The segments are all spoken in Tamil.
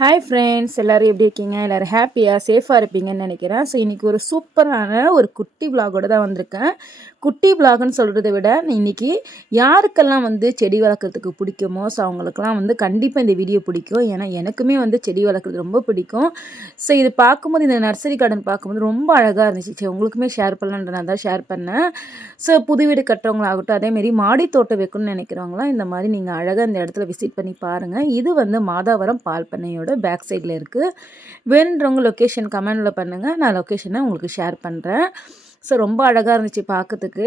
ஹாய் ஃப்ரெண்ட்ஸ், எல்லோரும் எப்படி இருக்கீங்க? எல்லோரும் ஹாப்பியாக சேஃபாக இருப்பீங்கன்னு நினைக்கிறேன். ஸோ இன்றைக்கி ஒரு சூப்பரான ஒரு குட்டி விலாகோட தான் வந்திருக்கேன். குட்டி விலாகுன்னு சொல்கிறத விட இன்றைக்கி யாருக்கெல்லாம் வந்து செடி வளர்க்குறதுக்கு பிடிக்குமோ, ஸோ அவங்களுக்கெல்லாம் வந்து கண்டிப்பாக இந்த வீடியோ பிடிக்கும். ஏன்னா எனக்குமே வந்து செடி வளர்க்குறது ரொம்ப பிடிக்கும். ஸோ இது பார்க்கும்போது, இந்த நர்சரி கார்டன் பார்க்கும்போது ரொம்ப அழகாக இருந்துச்சு. சரி, உங்களுக்குமே ஷேர் பண்ணலான்றனால தான் ஷேர் பண்ணேன். ஸோ புது வீடு கட்டுறவங்களாகட்டும், அதேமாரி மாடி தோட்டம் வைக்கணும்னு நினைக்கிறவங்களாம் இந்த மாதிரி நீங்கள் அழகாக இந்த இடத்துல விசிட் பண்ணி பாருங்கள். இது வந்து மாதாவரம் பால் பண்ணையோட பேக் சைடில் இருக்குது. வேணுன்றவங்க லொக்கேஷன் கமெண்டில் பண்ணுங்கள், நான் லொக்கேஷனை உங்களுக்கு ஷேர் பண்ணுறேன். ஸோ ரொம்ப அழகாக இருந்துச்சு பார்க்கறதுக்கு.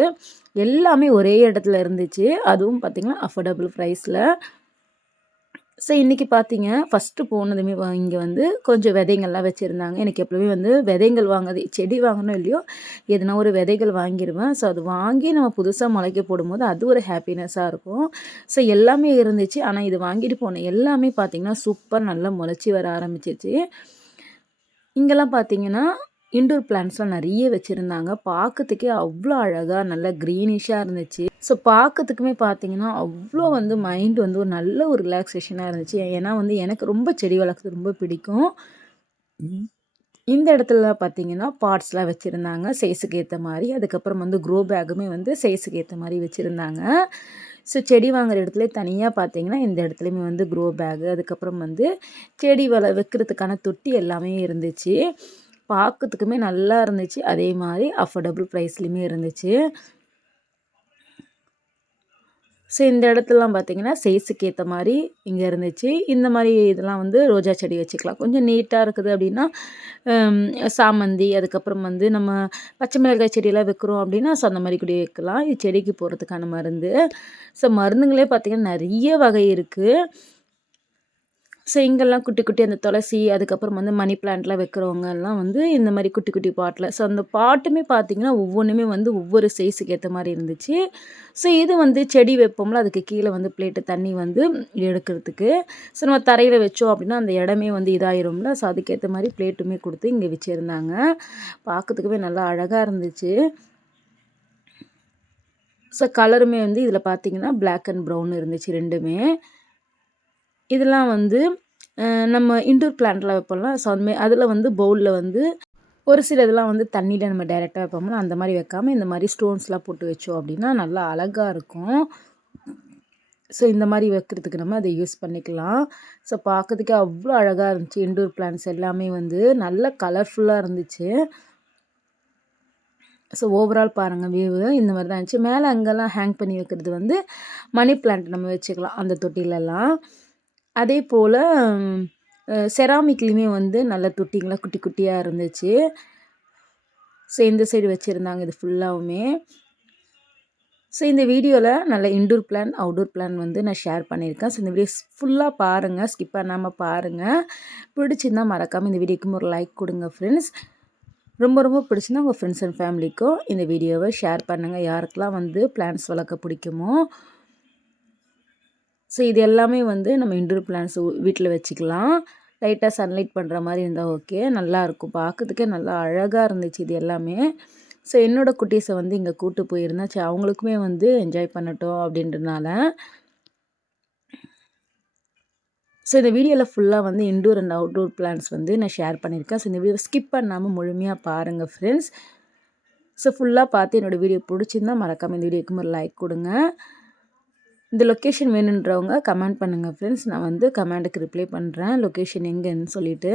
எல்லாமே ஒரே இடத்துல இருந்துச்சு. அதுவும் பார்த்திங்கன்னா அஃபோர்டபுள் ப்ரைஸில். ஸோ இன்றைக்கி பார்த்தீங்க, ஃபஸ்ட்டு போனதுமே இங்கே வந்து கொஞ்சம் விதைங்கள்லாம் வச்சுருந்தாங்க. எனக்கு எப்பவுமே வந்து விதைகள் வாங்குறது, செடி வாங்கணும் இல்லையோ எதுனா ஒரு விதைகள் வாங்கிடுவேன். ஸோ அது வாங்கி நம்ம புதுசாக முளைக்க போடும்போது அது ஒரு ஹாப்பினஸ்ஸாக இருக்கும். ஸோ எல்லாமே இருந்துச்சு. ஆனால் இது வாங்கிட்டு போன எல்லாமே பார்த்திங்கன்னா சூப்பர் நல்லா முளைச்சி வர ஆரம்பிச்சிச்சு. இங்கெல்லாம் பார்த்திங்கன்னா இன்டோர் பிளான்ட்ஸ்லாம் நிறைய வச்சுருந்தாங்க. பார்க்கறதுக்கே அவ்வளோ அழகாக நல்லா க்ரீனிஷாக இருந்துச்சு. ஸோ பார்க்கறதுக்குமே பார்த்திங்கன்னா அவ்வளோ வந்து மைண்ட் வந்து ஒரு நல்ல ஒரு ரிலாக்ஸேஷனாக இருந்துச்சு. ஏன்னா வந்து எனக்கு ரொம்ப செடி வளர்க்குறது ரொம்ப பிடிக்கும். இந்த இடத்துல பார்த்தீங்கன்னா பாட்ஸ்லாம் வச்சுருந்தாங்க சைஸுக்கு ஏற்ற மாதிரி. அதுக்கப்புறம் வந்து க்ரோ பேக்குமே வந்து சைஸுக்கு ஏற்ற மாதிரி வச்சுருந்தாங்க. ஸோ செடி வாங்குகிற இடத்துல தனியாக பார்த்தீங்கன்னா இந்த இடத்துலையுமே வந்து க்ரோ பேக்கு, அதுக்கப்புறம் வந்து செடி வைக்கிறதுக்கான தொட்டி எல்லாமே இருந்துச்சு. பார்க்கறதுக்குமே நல்லா இருந்துச்சு. அதே மாதிரி அஃபோர்டபுள் ப்ரைஸ்லையுமே இருந்துச்சு. ஸோ இந்த இடத்துலலாம் பார்த்திங்கன்னா சைஸுக்கு ஏற்ற மாதிரி இங்கே இருந்துச்சு. இந்த மாதிரி இதெல்லாம் வந்து ரோஜா செடி வச்சுக்கலாம். கொஞ்சம் நீட்டாக இருக்குது அப்படின்னா சாமந்தி, அதுக்கப்புறம் வந்து நம்ம பச்சை மிளகாய் செடியெல்லாம் வைக்கிறோம் அப்படின்னா ஸோ அந்த மாதிரி கூட வைக்கலாம். இது செடிக்கு போடுறதுக்கான மருந்து. ஸோ மருந்துங்களே பார்த்திங்கன்னா நிறைய வகை இருக்குது. ஸோ இங்கெல்லாம் குட்டி குட்டி அந்த துளசி, அதுக்கப்புறம் வந்து மணி பிளான்ட்லாம் வைக்கிறவங்கலாம் வந்து இந்த மாதிரி குட்டி குட்டி பாட்டில். ஸோ அந்த பாட்டுமே பார்த்திங்கன்னா ஒவ்வொன்றுமே வந்து ஒவ்வொரு சைஸுக்கு ஏற்ற மாதிரி இருந்துச்சு. ஸோ இது வந்து செடி வைப்போம்ல, அதுக்கு கீழே வந்து பிளேட்டு தண்ணி வந்து எடுக்கிறதுக்கு. ஸோ நம்ம தரையில் வச்சோம் அப்படின்னா அந்த இடமே வந்து இதாயிரும்ல. ஸோ அதுக்கேற்ற மாதிரி பிளேட்டுமே கொடுத்து இங்கே வச்சுருந்தாங்க. பார்க்கறதுக்குமே நல்லா அழகாக இருந்துச்சு. ஸோ கலருமே வந்து இதில் பார்த்திங்கன்னா பிளாக் அண்ட் ப்ரௌன் இருந்துச்சு ரெண்டுமே. இதெல்லாம் வந்து நம்ம இன்டோர் பிளான்ட்லாம் வைப்போம்ல, ஸோ அதுமாரி அதில் வந்து பவுலில் வந்து ஒரு சில இதெல்லாம் வந்து தண்ணியில் நம்ம டைரெக்டாக வைப்போம்ல, அந்த மாதிரி வைக்காமல் இந்த மாதிரி ஸ்டோன்ஸ்லாம் போட்டு வச்சோம் அப்படின்னா நல்லா அழகாக இருக்கும். ஸோ இந்த மாதிரி வைக்கிறதுக்கு நம்ம அதை யூஸ் பண்ணிக்கலாம். ஸோ பார்க்கறதுக்கே அவ்வளோ அழகாக இருந்துச்சு. இன்டோர் பிளான்ட்ஸ் எல்லாமே வந்து நல்ல கலர்ஃபுல்லாக இருந்துச்சு. ஸோ ஓவரால் பாருங்கள் வியூவு இந்த மாதிரி தான் இருந்துச்சு. மேலே அங்கெல்லாம் ஹேங் பண்ணி வைக்கிறது வந்து மணி பிளான்ட் நம்ம வச்சுக்கலாம் அந்த தொட்டிலெல்லாம். அதே போல் செராமிக்லேயுமே வந்து நல்ல தொட்டிங்களாம் குட்டி குட்டியாக இருந்துச்சு. ஸோ இந்த சைடு வச்சுருந்தாங்க இது ஃபுல்லாகவுமே. ஸோ இந்த வீடியோவில் நல்ல இன்டோர் பிளான், அவுட்டோர் பிளான் வந்து நான் ஷேர் பண்ணியிருக்கேன். ஸோ இந்த வீடியோ ஃபுல்லாக பாருங்கள், ஸ்கிப் பண்ணாமல் பாருங்கள். பிடிச்சிருந்தால் மறக்காமல் இந்த வீடியோக்கு ஒரு லைக் கொடுங்க ஃப்ரெண்ட்ஸ். ரொம்ப ரொம்ப பிடிச்சிருந்தா உங்கள் ஃப்ரெண்ட்ஸ் அண்ட் ஃபேமிலிக்கும் இந்த வீடியோவை ஷேர் பண்ணுங்கள். யாருக்கெல்லாம் வந்து பிளான்ட்ஸ் வளர்க்க பிடிக்குமோ. ஸோ இது எல்லாமே வந்து நம்ம இன்டோர் பிளான்ட்ஸ் வீட்டில் வச்சுக்கலாம். லைட்டாக சன்லைட் பண்ணுற மாதிரி இருந்தால் ஓகே, நல்லாயிருக்கும். பார்க்கறதுக்கே நல்லா அழகாக இருந்துச்சு இது எல்லாமே. ஸோ என்னோடய குட்டீஸை வந்து இங்கே கூட்டு போயிருந்தேன். சரி, அவங்களுக்குமே வந்து என்ஜாய் பண்ணட்டும் அப்படின்றனால. ஸோ இந்த வீடியோவில் ஃபுல்லாக வந்து இன்டோர் அண்ட் அவுட்டோர் பிளான்ட்ஸ் வந்து நான் ஷேர் பண்ணியிருக்கேன். ஸோ இந்த வீடியோ ஸ்கிப் பண்ணாமல் முழுமையாக பாருங்கள் ஃப்ரெண்ட்ஸ். ஸோ ஃபுல்லாக பார்த்து என்னோடய வீடியோ பிடிச்சிருந்தால் மறக்காமல் இந்த வீடியோக்கு ஒரு லைக் கொடுங்க. இந்த லொக்கேஷன் வேணுன்றவங்க கமெண்ட் பண்ணுங்கள் ஃப்ரெண்ட்ஸ். நான் வந்து கமெண்ட்டுக்கு ரிப்ளை பண்ணுறேன் லொக்கேஷன் எங்கேன்னு சொல்லிவிட்டு.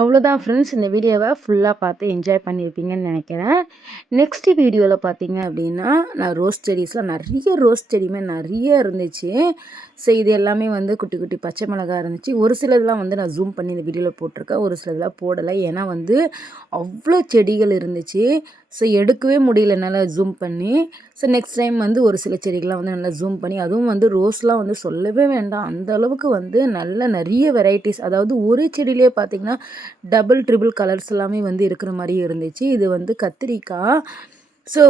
அவ்வளோதான் ஃப்ரெண்ட்ஸ். இந்த வீடியோவை ஃபுல்லாக பார்த்து என்ஜாய் பண்ணியிருப்பீங்கன்னு நினைக்கிறேன். நெக்ஸ்ட் வீடியோவில் பார்த்தீங்க அப்படின்னா, நான் ரோஸ் செடிஸ்லாம் நிறைய ரோஸ் செடியுமே நிறைய இருந்துச்சு. ஸோ இது எல்லாமே வந்து குட்டி குட்டி பச்சை மிளகா இருந்துச்சு. ஒரு சிலதெல்லாம் வந்து நான் ஜூம் பண்ணி இந்த வீடியோவில் போட்டிருக்கேன். ஒரு சிலதெல்லாம் போடலை. ஏன்னா வந்து அவ்வளோ செடிகள் இருந்துச்சு. ஸோ எடுக்கவே முடியல என்னால் ஜூம் பண்ணி. ஸோ நெக்ஸ்ட் டைம் வந்து ஒரு சில செடிகள்லாம் வந்து நல்லா ஜூம் பண்ணி, அதுவும் வந்து ரோஸ்லாம் வந்து சொல்லவே வேண்டாம். அந்த அளவுக்கு வந்து நல்ல நிறைய வெரைட்டிஸ், அதாவது ஒரே செடியிலே பார்த்திங்கன்னா டபுள் ட்ரிபிள் கலர்ஸ் எல்லாமே வந்து இருக்கிற மாதிரி இருந்துச்சு. இது வந்து கத்திரிக்காய். ஸோ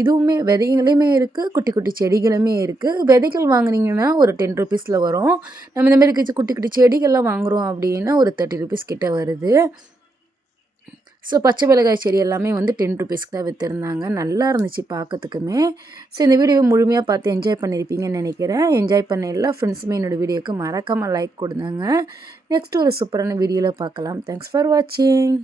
இதுவுமே விதைகளுமே இருக்குது, குட்டி குட்டி செடிகளுமே இருக்குது. விதைகள் வாங்குனீங்கன்னா ஒரு 10 ருபீஸில் வரும். நம்ம இந்த மாதிரி குட்டி குட்டி செடிகள்லாம் வாங்குகிறோம் அப்படின்னா ஒரு 30 ருபீஸ் கிட்ட வருது. ஸோ பச்சை மிளகாய் செடி எல்லாமே வந்து 10 ருபீஸ்க்கு தான் விற்றுருந்தாங்க. நல்லா இருந்துச்சு பார்க்கறதுக்குமே. ஸோ இந்த வீடியோவை முழுமையாக பார்த்து என்ஜாய் பண்ணியிருப்பீங்கன்னு நினைக்கிறேன். என்ஜாய் பண்ண எல்லா ஃப்ரெண்ட்ஸுமே என்னோடய வீடியோவுக்கு மறக்காமல் லைக் கொடுங்க. நெக்ஸ்ட் ஒரு சூப்பரான வீடியோவில் பார்க்கலாம். தேங்க்ஸ் ஃபார் வாட்சிங்.